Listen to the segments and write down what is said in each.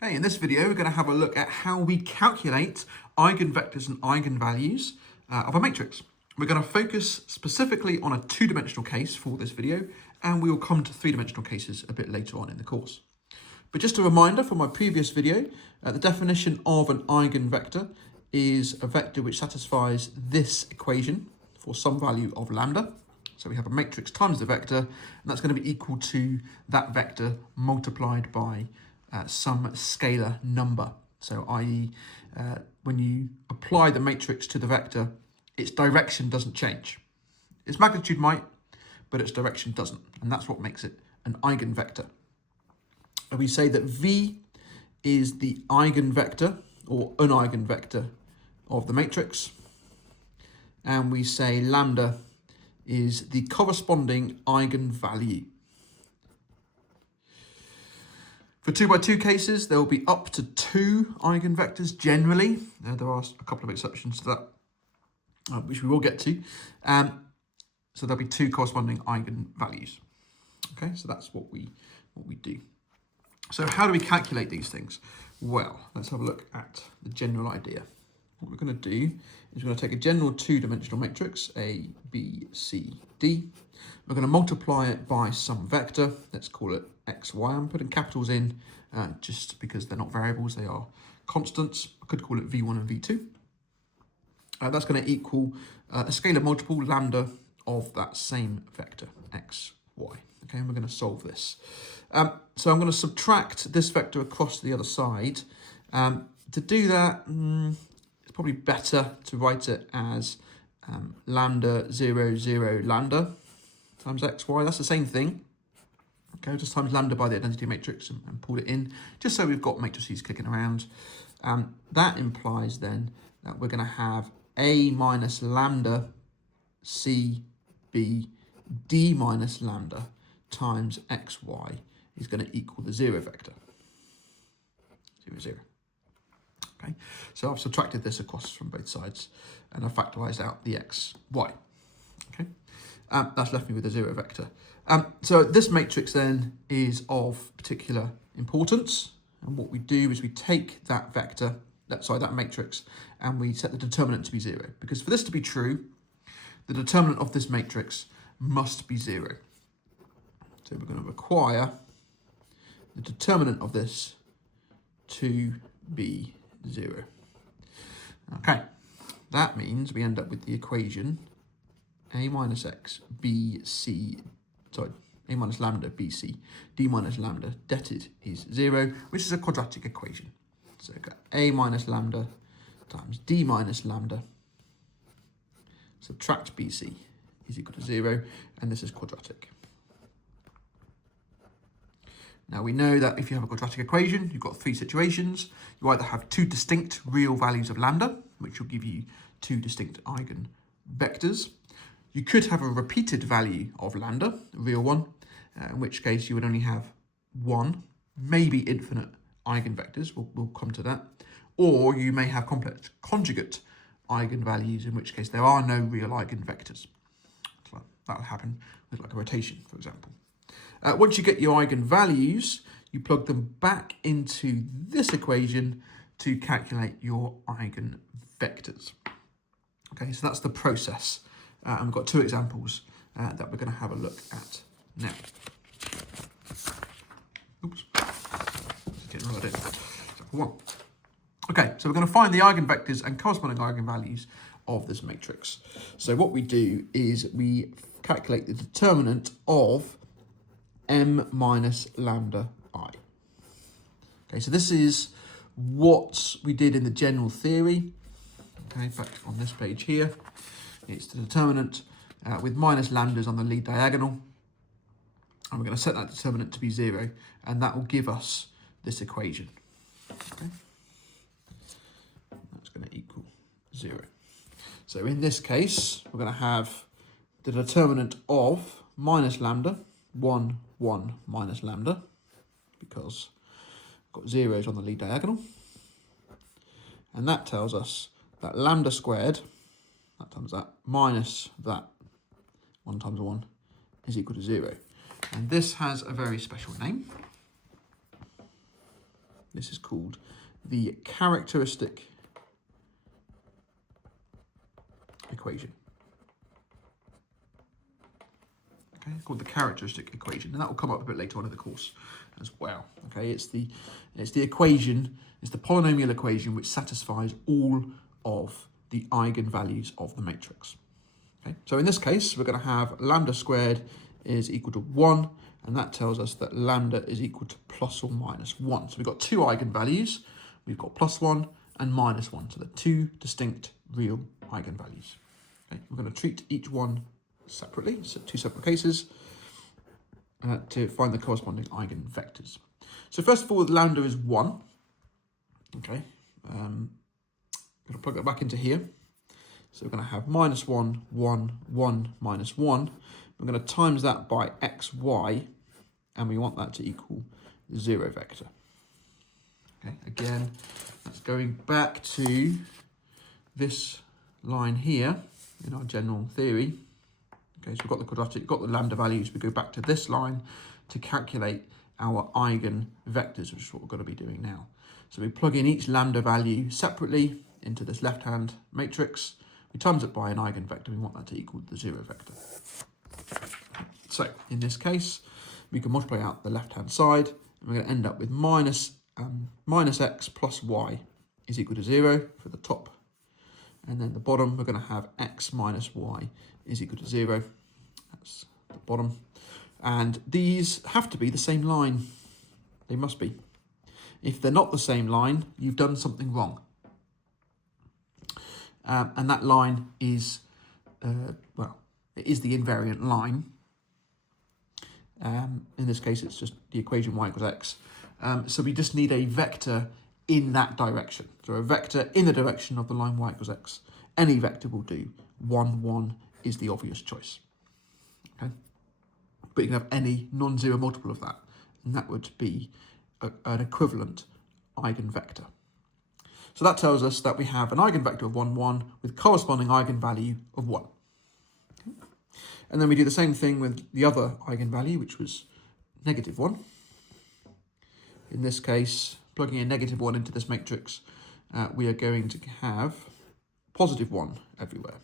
Okay, in this video, we're going to have a look at how we calculate eigenvectors and eigenvalues of a matrix. We're going to focus specifically on a two-dimensional case for this video, and we will come to three-dimensional cases a bit later on in the course. But just a reminder from my previous video, the definition of an eigenvector is a vector which satisfies this equation for some value of lambda. So we have a matrix times the vector, and that's going to be equal to that vector multiplied by some scalar number. So i.e. When you apply the matrix to the vector, its direction doesn't change. Its magnitude might, but its direction doesn't. And that's what makes it an eigenvector. And we say that V is the eigenvector or an eigenvector of the matrix. And we say lambda is the corresponding eigenvalue. For 2x2 cases, there will be up to 2 eigenvectors generally. There are a couple of exceptions to that, which we will get to. So there'll be 2 corresponding eigenvalues. Okay, so that's what we do. So how do we calculate these things? Well, let's have a look at the general idea. What we're going to do is we're going to take a general two-dimensional matrix, A, B, C, D. We're going to multiply it by some vector. Let's call it x, y. I'm putting capitals in just because they're not variables, they are constants. I could call it V1 and V2. That's going to equal a scalar multiple, lambda, of that same vector, x, y. Okay, and we're going to solve this. So I'm going to subtract this vector across the other side. To do that, it's probably better to write it as lambda 0, 0, lambda times x, y. That's the same thing. Okay, just times lambda by the identity matrix and pull it in, just so we've got matrices clicking around. That implies then that we're going to have A minus lambda C B D minus lambda times x, y is going to equal the 0 vector. 0, 0. Okay, so I've subtracted this across from both sides and I've factorized out the x, y. Okay, that's left me with a 0 vector. So this matrix then is of particular importance. And what we do is we take that vector, that matrix, and we set the determinant to be 0. Because for this to be true, the determinant of this matrix must be 0. So we're going to require the determinant of this to be 0. Okay, that means we end up with the equation A minus x, B, C, A minus lambda, B, C, D minus lambda, det is 0, which is a quadratic equation. So we've got A minus lambda times D minus lambda, subtract BC is equal to 0, and this is quadratic. Now we know that if you have a quadratic equation, you've got 3 situations. You either have 2 distinct real values of lambda, which will give you 2 distinct eigenvectors. You could have a repeated value of lambda, a real one, in which case you would only have 1, maybe infinite eigenvectors, we'll come to that. Or you may have complex conjugate eigenvalues, in which case there are no real eigenvectors. So that'll happen with like a rotation, for example. Once you get your eigenvalues, you plug them back into this equation to calculate your eigenvectors. Okay, so that's the process. And we've got 2 examples that we're going to have a look at now. Oops. Getting right in. Example 1. Okay, so we're going to find the eigenvectors and corresponding eigenvalues of this matrix. So what we do is we calculate the determinant of m minus lambda I. Okay, so this is what we did in the general theory. Okay, back on this page here. It's the determinant with minus lambdas on the lead diagonal. And we're going to set that determinant to be 0, and that will give us this equation. Okay, that's going to equal 0. So in this case, we're going to have the determinant of minus lambda, 1, 1 minus lambda, because we've got zeros on the lead diagonal. And that tells us that lambda squared, that times that, minus that, 1 times 1, is equal to 0. And this has a very special name. This is called the characteristic equation. Okay, it's called the characteristic equation, and that will come up a bit later on in the course as well. Okay, it's the equation, it's the polynomial equation which satisfies all of the eigenvalues of the matrix. Okay, so in this case, we're going to have lambda squared is equal to 1, and that tells us that lambda is equal to plus or minus 1. So we've got two eigenvalues. We've got +1 and -1, so they're two distinct real eigenvalues. Okay, we're going to treat each one separately, so two separate cases, to find the corresponding eigenvectors. So first of all, lambda is 1. Okay, I'm going to plug that back into here. So we're going to have -1, 1, 1, -1. We're going to times that by xy, and we want that to equal the 0 vector. Okay, again, that's going back to this line here in our general theory. Okay, so we've got the quadratic, got the lambda values. We go back to this line to calculate our eigenvectors, which is what we're going to be doing now. So we plug in each lambda value separately into this left-hand matrix. We times it by an eigenvector. We want that to equal the 0 vector. So in this case, we can multiply out the left-hand side, and we're going to end up with minus x plus y is equal to 0 for the top. And then the bottom, we're going to have x minus y is equal to 0. That's the bottom. And these have to be the same line. They must be. If they're not the same line, you've done something wrong. And that line is, it is the invariant line. In this case, it's just the equation y equals x. So we just need a vector in that direction. So a vector in the direction of the line y equals x. Any vector will do. 1, 1 is the obvious choice. Okay, but you can have any non-zero multiple of that, and that would be an equivalent eigenvector. So that tells us that we have an eigenvector of 1, 1 with corresponding eigenvalue of 1. Okay. And then we do the same thing with the other eigenvalue, which was -1. In this case, plugging in -1 into this matrix, we are going to have +1 everywhere.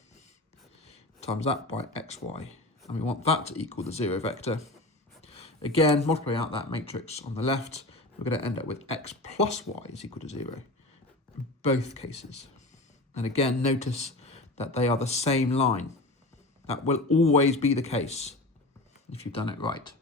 Times that by xy, and we want that to equal the 0 vector. Again, multiply out that matrix on the left, we're going to end up with x plus y is equal to 0 in both cases. And again, notice that they are the same line. That will always be the case if you've done it right.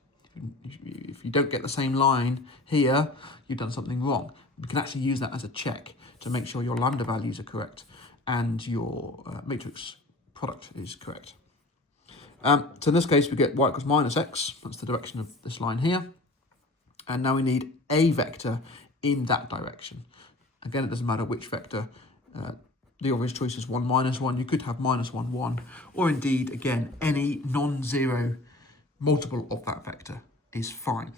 If you don't get the same line here, you've done something wrong. We can actually use that as a check to make sure your lambda values are correct and your matrix product is correct. So in this case, we get y equals minus x. That's the direction of this line here. And now we need a vector in that direction. Again, it doesn't matter which vector. The obvious choice is 1, -1. You could have -1, 1, or indeed, again, any non-zero multiple of that vector is fine.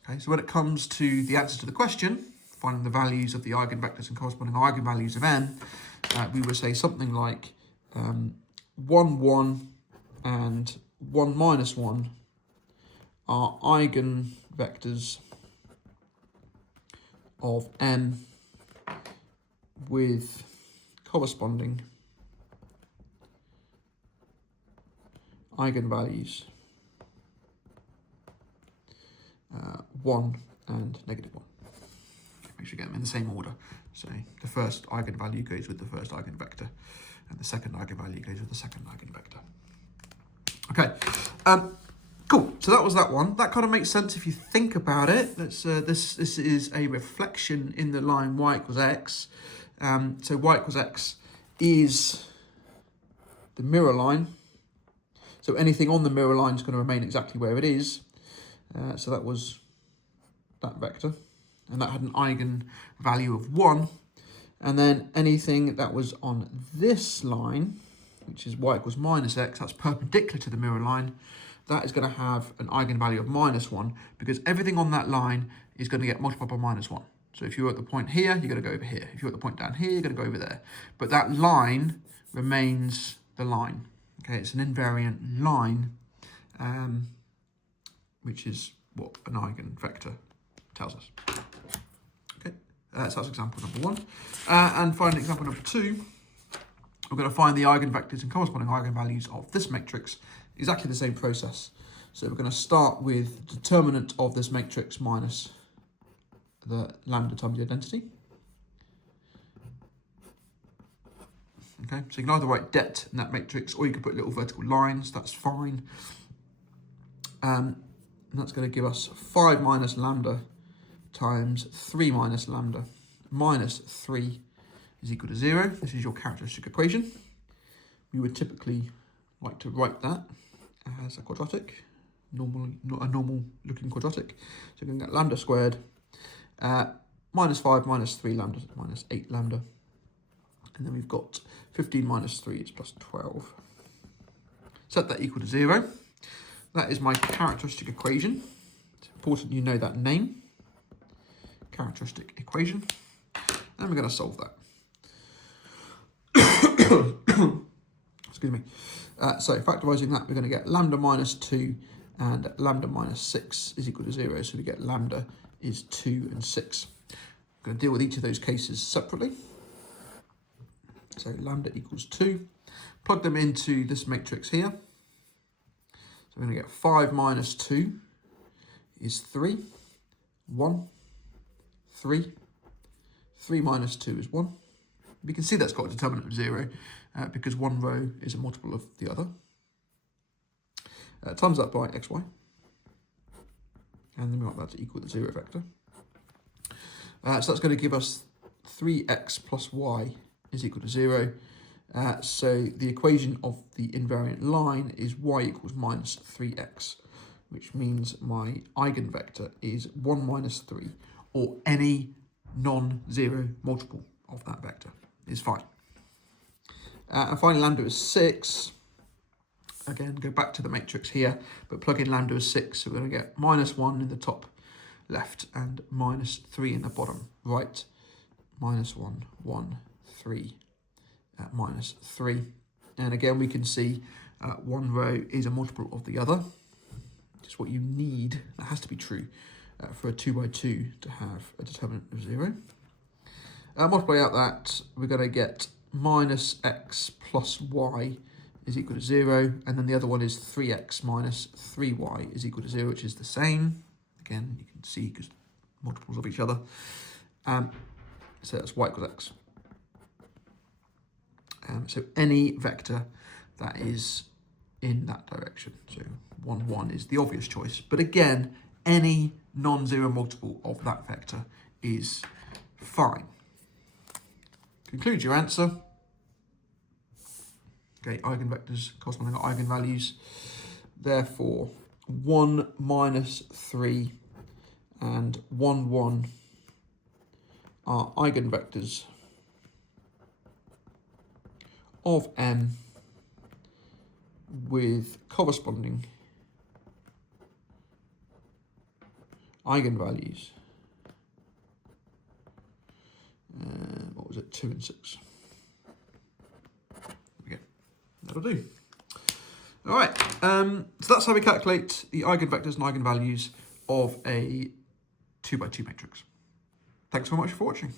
Okay, so when it comes to the answer to the question, finding the values of the eigenvectors and corresponding eigenvalues of n, we would say something like 1, 1 and 1 minus 1 are eigenvectors of n with corresponding eigenvalues 1 and -1. Make sure you get them in the same order. So the first eigenvalue goes with the first eigenvector, and the second eigenvalue goes with the second eigenvector. Okay, cool. So that was that one. That kind of makes sense if you think about it. This is a reflection in the line y equals x. So y equals x is the mirror line. So anything on the mirror line is going to remain exactly where it is. So that was that vector, and that had an eigenvalue of 1. And then anything that was on this line, which is y equals minus x, that's perpendicular to the mirror line, that is going to have an eigenvalue of -1, because everything on that line is going to get multiplied by -1. So if you're at the point here, you're going to go over here. If you're at the point down here, you're going to go over there. But that line remains the line. Okay, it's an invariant line, which is what an eigenvector tells us. Okay, So that's example number 1. And finally, example number 2, we're going to find the eigenvectors and corresponding eigenvalues of this matrix. Exactly the same process. So we're going to start with the determinant of this matrix minus the lambda times the identity. Okay, so you can either write det in that matrix, or you can put little vertical lines, that's fine. And that's going to give us 5 minus lambda times 3 minus lambda minus 3 is equal to 0. This is your characteristic equation. We would typically like to write that as a quadratic, not a normal looking quadratic. So we're going to get lambda squared, minus 5 minus 3 lambda minus 8 lambda. And then we've got 15 minus 3 is plus 12. Set that equal to 0. That is my characteristic equation. It's important you know that name. Characteristic equation. And we're going to solve that. Excuse me. So factorising that, we're going to get lambda minus 2 and lambda minus 6 is equal to 0. So we get lambda is 2 and 6. I'm going to deal with each of those cases separately. So lambda equals 2. Plug them into this matrix here. So we're going to get 5 minus 2 is 3. 1, 3. 3 minus 2 is 1. We can see that's got a determinant of 0 because one row is a multiple of the other. Times that by xy. And then we want that to equal the 0 vector. So that's going to give us 3x plus y is equal to 0. So the equation of the invariant line is y equals minus 3x, which means my eigenvector is 1 minus 3, or any non-zero multiple of that vector is fine. And finally, lambda is 6. Again, go back to the matrix here, but plug in lambda as 6. So we're going to get minus 1 in the top left and minus 3 in the bottom right. Minus 1, 1, 3, minus 3. And again, we can see one row is a multiple of the other. Just what you need, that has to be true for a 2 by 2 to have a determinant of 0. Multiply out that, we're going to get minus x plus y is equal to 0, and then the other one is 3x minus 3y is equal to 0, which is the same. Again, you can see because multiples of each other. So that's y equals x. So any vector that is in that direction. So 1, 1 is the obvious choice. But again, any non-zero multiple of that vector is fine. Conclude your answer. Okay, eigenvectors corresponding to eigenvalues. Therefore, 1 minus 3 and 1, 1 are eigenvectors of M with corresponding eigenvalues. What was it? 2 and 6. Okay, that'll do. All right, so that's how we calculate the eigenvectors and eigenvalues of a 2 by 2 matrix. Thanks so much for watching.